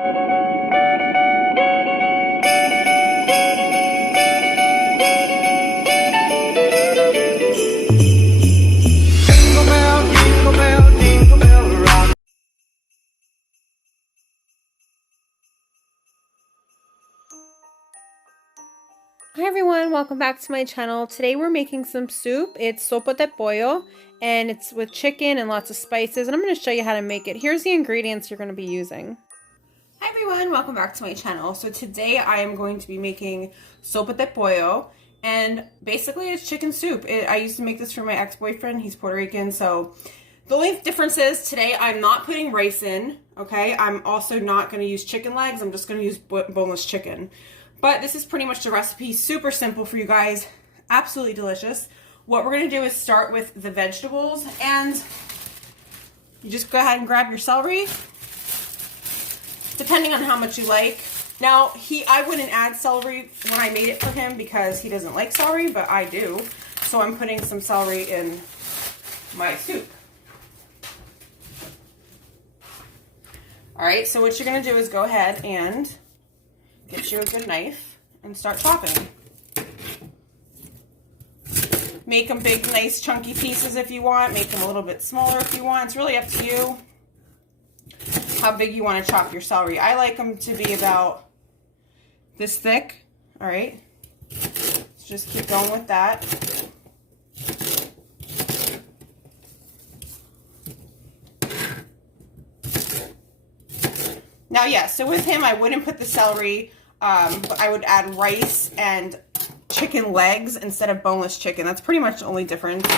Hi everyone, welcome back to my channel. Today we're making some soup. It's sopa de pollo and it's with chicken and lots of spices, and I'm going to show you how to make it. Here's the ingredients you're going to be using. Hi everyone, welcome back to my channel. So today I am going to be making sopa de pollo, and basically it's chicken soup. I used to make this for my ex-boyfriend. He's Puerto Rican, so the only difference is today I'm not putting rice in, okay? I'm also not going to use chicken legs. I'm just going to use boneless chicken. But this is pretty much the recipe, super simple for you guys, absolutely delicious. What we're gonna do is start with the vegetables, and you just go ahead and grab your celery, depending on how much you like. Now, I wouldn't add celery when I made it for him because he doesn't like celery, but I do. So I'm putting some celery in my soup. All right, so what you're gonna do is go ahead and get you a good knife and start chopping. Make them big, nice, chunky pieces if you want. Make them a little bit smaller if you want. It's really up to you how big you want to chop your celery. I like them to be about this thick. All right. Let's just keep going with that. Now, yeah, so with him, I wouldn't put the celery. But I would add rice and chicken legs instead of boneless chicken. That's pretty much the only difference.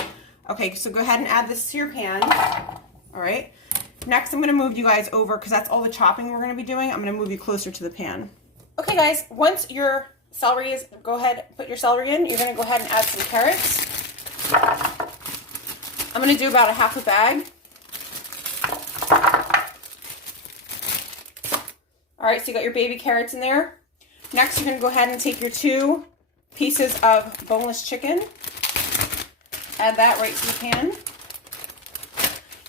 Okay, so go ahead and add this to your pan. All right. Next, I'm going to move you guys over because that's all the chopping we're going to be doing. I'm going to move you closer to the pan. Okay, guys, once your celery is, go ahead, put your celery in. You're going to go ahead and add some carrots. I'm going to do about a half a bag. All right, so you got your baby carrots in there. Next, you're going to go ahead and take your 2 pieces of boneless chicken. Add that right to the pan.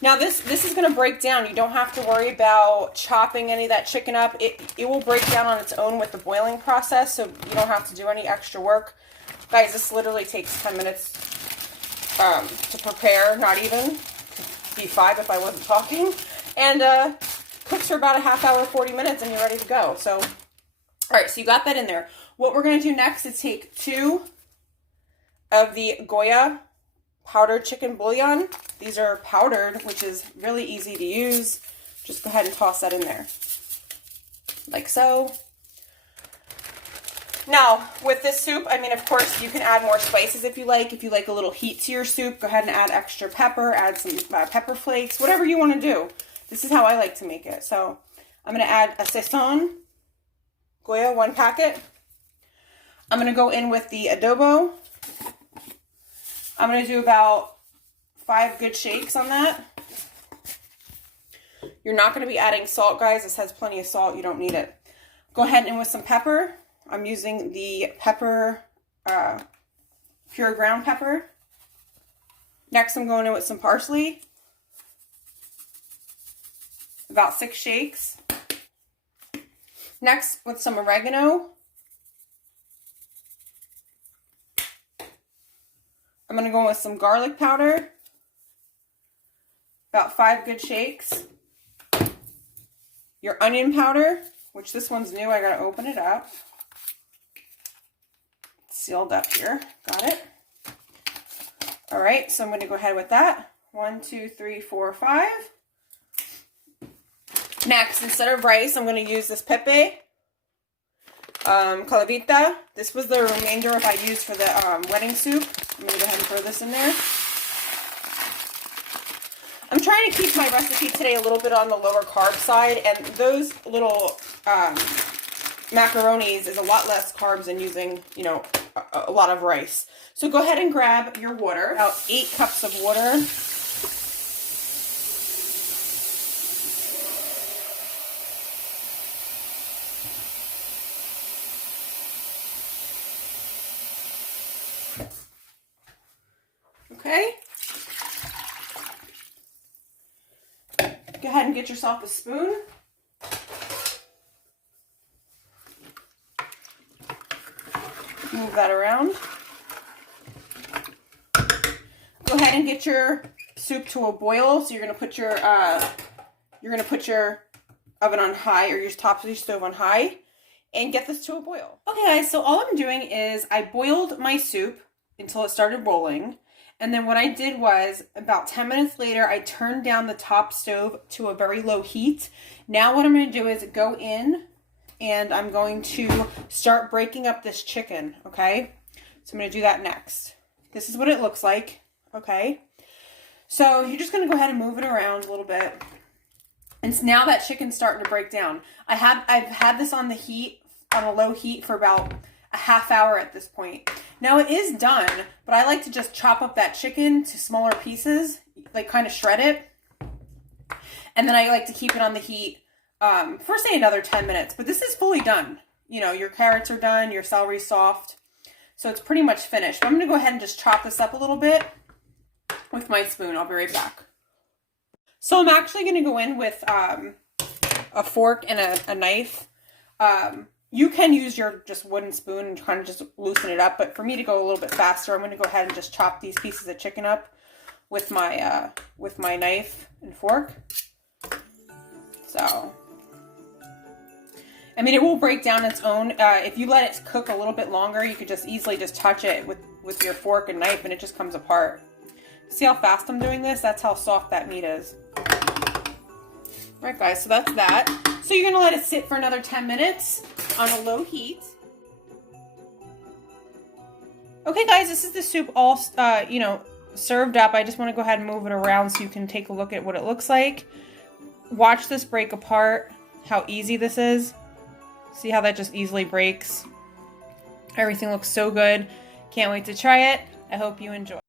Now, this is going to break down. You don't have to worry about chopping any of that chicken up. It will break down on its own with the boiling process, so you don't have to do any extra work. Guys, this literally takes 10 minutes to prepare, not even. It'd be 5 if I wasn't talking. And cooks for about a half hour, 40 minutes, and you're ready to go. So, all right, so you got that in there. What we're going to do next is take 2 of the Goya powdered chicken bouillon. These are powdered, which is really easy to use. Just go ahead and toss that in there, like so. Now, with this soup, I mean, of course, you can add more spices if you like. If you like a little heat to your soup, go ahead and add extra pepper, add some pepper flakes, whatever you want to do. This is how I like to make it. So I'm going to add a sazon, Goya, 1 packet. I'm going to go in with the Adobe. I'm going to do about 5 good shakes on that. You're not going to be adding salt, guys. This has plenty of salt. You don't need it. Go ahead and with some pepper. I'm using the pepper, pure ground pepper. Next, I'm going in with some parsley. About 6 shakes. Next, with some oregano. I'm going to go with some garlic powder. About 5 good shakes. Your onion powder, which this one's new. I got to open it up. It's sealed up here. Got it. All right, so I'm going to go ahead with that. 1, 2, 3, 4, 5. Next, instead of rice, I'm going to use this pepe, calavita. This was the remainder of I used for the wedding soup. I'm going to go ahead and throw this in there. I'm trying to keep my recipe today a little bit on the lower carb side, and those little macaronis is a lot less carbs than using, you know, a lot of rice. So go ahead and grab your water, about 8 cups of water. Okay. Go ahead and get yourself a spoon. Move that around. Go ahead and get your soup to a boil. So you're gonna put your oven on high, or your top of your stove on high, and get this to a boil. Okay guys, so all I'm doing is I boiled my soup until it started rolling. And then what I did was, about 10 minutes later, I turned down the top stove to a very low heat. Now what I'm going to do is go in and I'm going to start breaking up this chicken, okay? So I'm going to do that next. This is what it looks like, okay? So you're just going to go ahead and move it around a little bit. And so now that chicken's starting to break down. I've had this on a low heat for about a half hour at this point. Now it is done, but I like to just chop up that chicken to smaller pieces, like kind of shred it. And then I like to keep it on the heat for say another 10 minutes, but this is fully done. You know, your carrots are done, your celery's soft, so it's pretty much finished. But I'm gonna go ahead and just chop this up a little bit with my spoon. I'll be right back. So I'm actually gonna go in with a fork and a knife. You can use your just wooden spoon and kind of just loosen it up, but for me to go a little bit faster, I'm going to go ahead and just chop these pieces of chicken up with my knife and fork. So, I mean, it will break down its own. If you let it cook a little bit longer, you could just easily just touch it with your fork and knife, and it just comes apart. See how fast I'm doing this? That's how soft that meat is. All right, guys, so that's that. So you're going to let it sit for another 10 minutes on a low heat. Okay, guys, this is the soup all, served up. I just want to go ahead and move it around so you can take a look at what it looks like. Watch this break apart, how easy this is. See how that just easily breaks? Everything looks so good. Can't wait to try it. I hope you enjoy.